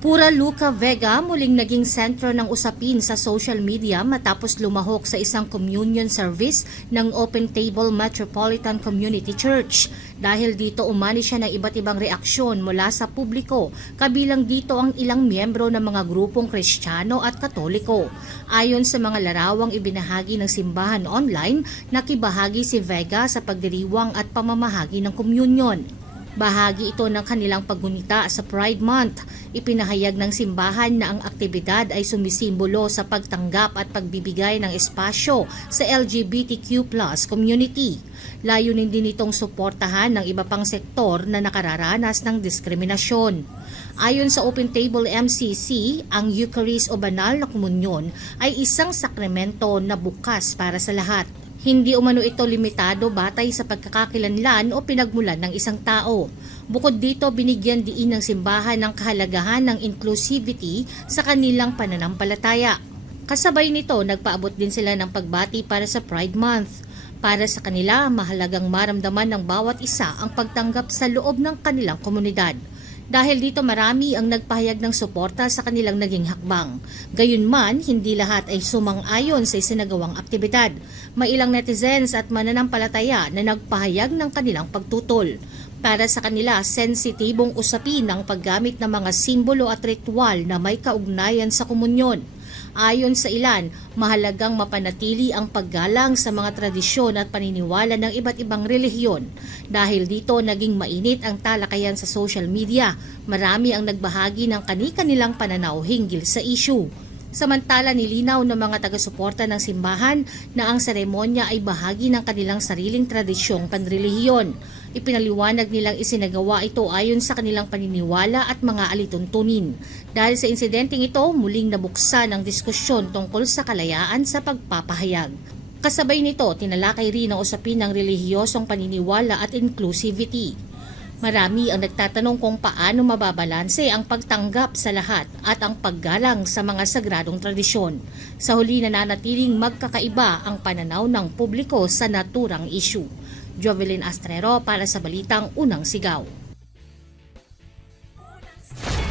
Pura Luca Vega muling naging sentro ng usapin sa social media matapos lumahok sa isang communion service ng Open Table Metropolitan Community Church. Dahil dito umani siya ng iba't ibang reaksyon mula sa publiko, kabilang dito ang ilang miyembro ng mga grupong Kristiyano at Katoliko. Ayon sa mga larawang ibinahagi ng simbahan online, nakibahagi si Vega sa pagdiriwang at pamamahagi ng communion. Bahagi ito ng kanilang paggunita sa Pride Month. Ipinahayag ng simbahan na ang aktibidad ay sumisimbolo sa pagtanggap at pagbibigay ng espasyo sa LGBTQ+ community. Layunin din itong suportahan ng iba pang sektor na nakararanas ng diskriminasyon. Ayon sa Open Table MCC, ang Eucharist o banal na komunyon ay isang sakramento na bukas para sa lahat. Hindi umano ito limitado batay sa pagkakakilanlan o pinagmulan ng isang tao. Bukod dito, binigyan diin ng simbahan ng kahalagahan ng inclusivity sa kanilang pananampalataya. Kasabay nito, nagpaabot din sila ng pagbati para sa Pride Month. Para sa kanila, mahalagang maramdaman ng bawat isa ang pagtanggap sa loob ng kanilang komunidad. Dahil dito marami ang nagpahayag ng suporta sa kanilang naging hakbang. Gayunman, hindi lahat ay sumang-ayon sa isinagawang aktibidad. May ilang netizens at mananampalataya na nagpahayag ng kanilang pagtutol. Para sa kanila, sensitibong usapin ang paggamit ng mga simbolo at ritual na may kaugnayan sa komunyon. Ayon sa ilan, mahalagang mapanatili ang paggalang sa mga tradisyon at paniniwala ng iba't ibang relihiyon. Dahil dito naging mainit ang talakayan sa social media, marami ang nagbahagi ng kani-kanilang pananaw hinggil sa issue. Samantala, nilinaw ng mga taga-suporta ng simbahan na ang seremonya ay bahagi ng kanilang sariling tradisyong panrelihiyon. Ipinaliwanag nilang isinagawa ito ayon sa kanilang paniniwala at mga alituntunin. Dahil sa insidenteng ito, muling nabuksan ang diskusyon tungkol sa kalayaan sa pagpapahayag. Kasabay nito, tinalakay rin ang usapin ng relihiyosong paniniwala at inclusivity. Marami ang nagtatanong kung paano mababalanse ang pagtanggap sa lahat at ang paggalang sa mga sagradong tradisyon. Sa huli, nananatiling magkakaiba ang pananaw ng publiko sa naturang issue. Jovelyn Astrero para sa Balitang Unang Sigaw.